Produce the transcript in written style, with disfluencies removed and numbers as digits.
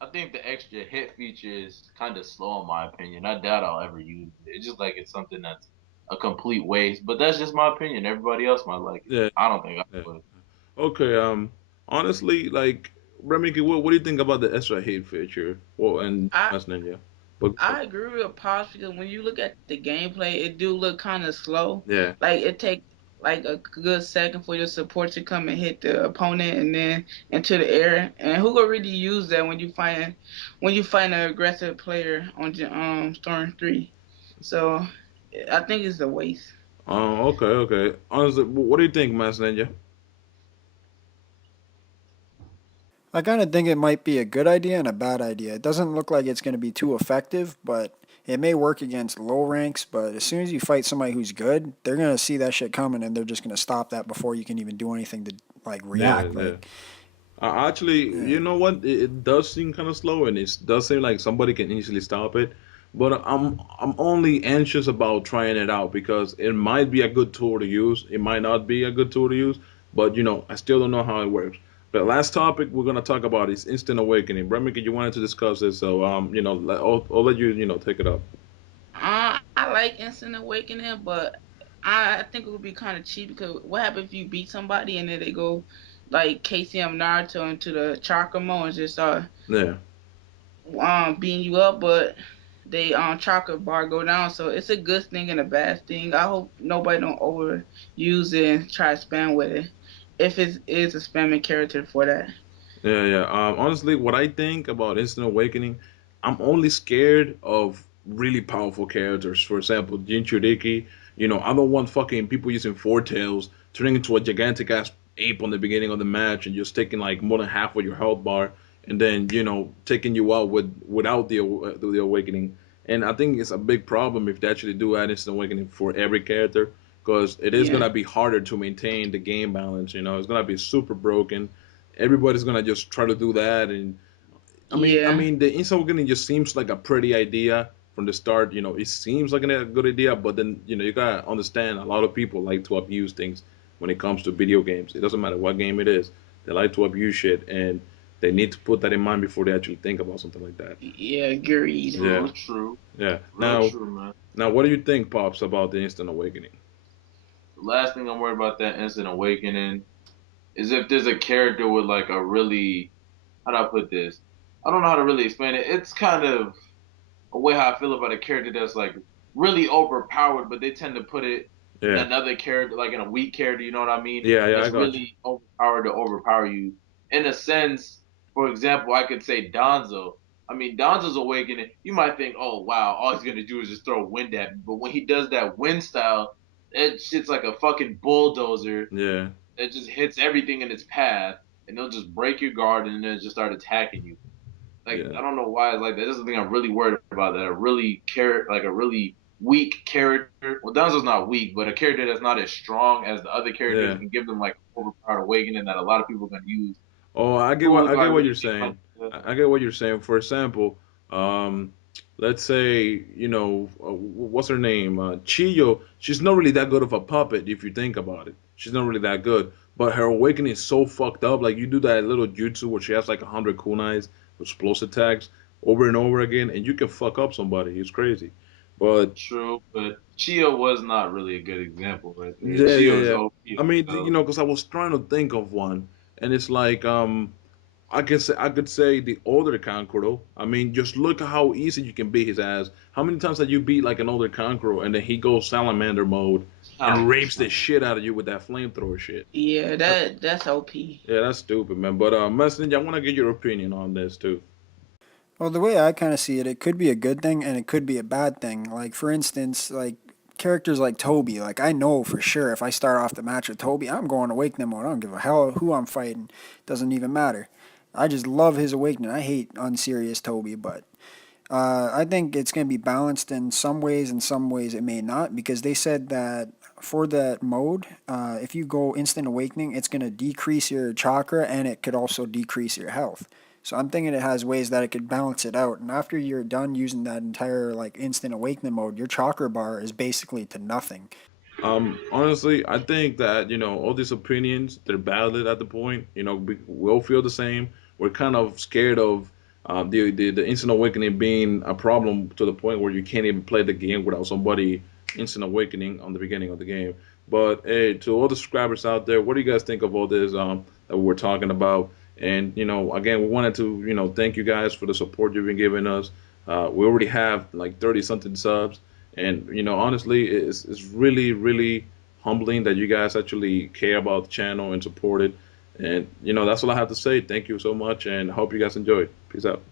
I think the extra hit feature is kind of slow in my opinion. I doubt I'll ever use it. It's just like it's something that's a complete waste. But that's just my opinion. Everybody else might like it. Yeah, I don't think I yeah. would. Okay. Honestly, like Remington, what do you think about the extra hit feature? Well, and I that's Ninja. But I agree with Pops because when you look at the gameplay, it do look kind of slow. yeah, Like it take like a good second for your support to come and hit the opponent and then into the air. And who will really use that when you find an aggressive player on Storm 3? So I think it's a waste. okay, okay. Honestly, what do you think, Master Ninja? I kind of think it might be a good idea and a bad idea. It doesn't look like it's going to be too effective, but it may work against low ranks. But as soon as you fight somebody who's good, they're going to see that shit coming and they're just going to stop that before you can even do anything to like Yeah, react. yeah. Like, Actually, yeah. you know what? It does seem kind of slow, and it does seem like somebody can easily stop it. But I'm only anxious about trying it out because it might be a good tool to use. It might not be a good tool to use, but I still don't know how it works. The last topic we're gonna talk about is instant awakening. Remington, you wanted to discuss this, so I'll let you take it up. I like Instant Awakening, but I think it would be kind of cheap because what happens if you beat somebody and then they go like KCM Naruto into the chakra mode and just start Yeah, beating you up, but they chakra bar go down. So it's a good thing and a bad thing. I hope nobody don't overuse it and try to spam with it. If it is a spamming character for that. yeah, yeah. Honestly, what I think about instant awakening, I'm only scared of really powerful characters. For example, Jinchuriki. I don't want fucking people using four tails turning into a gigantic ass ape on the beginning of the match and just taking like more than half of your health bar, and then taking you out without the awakening. And I think it's a big problem if they actually do add instant awakening for every character, because it is Yeah, gonna be harder to maintain the game balance. It's gonna be super broken. Everybody's gonna just try to do that, and I yeah, mean, the instant awakening just seems like a pretty idea from the start. It seems like a good idea, but then you gotta understand a lot of people like to abuse things when it comes to video games. It doesn't matter what game it is; they like to abuse shit, and they need to put that in mind before they actually think about something like that. yeah. Agreed. Yeah, True, true. yeah. Real Now, true, man. what do you think, pops, about the instant awakening? The last thing I'm worried about that instant awakening is if there's a character with like a really, how do I put this? I don't know how to really explain it. It's kind of a way how I feel about a character that's like really overpowered, but they tend to put it in Yeah, another character, like in a weak character. You know what I mean? yeah, yeah. I That's got you. really overpowered to overpower you. In a sense, for example, I could say Donzo. I mean, Donzo's awakening. You might think, oh wow, all he's gonna do is just throw wind at me. But when he does that wind style, that shit's like a fucking bulldozer Yeah, that just hits everything in its path, and they'll just break your guard and then just start attacking you. Like yeah, I don't know why it's like that. This is the thing I'm really worried about. That a really like a really weak character. Well, Danzo's not weak, but a character that's not as strong as the other characters yeah. can give them like overpowered awakening that a lot of people are gonna use. Oh, Who I do I get what really you're think might saying. be good? I get what you're saying. For example, let's say what's her name, Chiyo. She's not really that good of a puppet if you think about it. She's not really that good, but her awakening is so fucked up. Like you do that little jutsu where she has like 100 kunais, explosive attacks over and over again, and you can fuck up somebody. It's crazy. But True, but Chio was not really a good example right there. yeah, yeah, Chio is yeah. OP I mean, though. because I was trying to think of one, and it's like I could say the older Conqueror. I mean, just look at how easy you can beat his ass. How many times have you beat like an older Conqueror and then he goes salamander mode and Countless rapes the times. shit out of you with that flamethrower shit? Yeah, That, that's OP. yeah, that's stupid, man. But Messenger, I want to get your opinion on this too. Well, the way I kind of see it, it could be a good thing and it could be a bad thing. Like, for instance, like characters like Toby, like I know for sure if I start off the match with Toby, I'm going awakening mode. I don't give a hell who I'm fighting. Doesn't even matter. I just love his awakening. I hate unserious Toby, but I think it's going to be balanced in some ways, in some ways it may not, because they said that for that mode, if you go instant awakening, it's going to decrease your chakra and it could also decrease your health. So I'm thinking it has ways that it could balance it out. And after you're done using that entire like instant awakening mode, your chakra bar is basically to nothing. Honestly, I think that all these opinions they're valid at the point. We all feel the same, we're kind of scared of the instant awakening being a problem to the point where you can't even play the game without somebody instant awakening on the beginning of the game. But hey, to all the subscribers out there, what do you guys think of all this that we're talking about? And again, we wanted to thank you guys for the support you've been giving us. We already have like 30 something subs, and honestly, it's really really humbling that you guys actually care about the channel and support it. And that's all I have to say. Thank you so much, and hope you guys enjoyed. Peace out.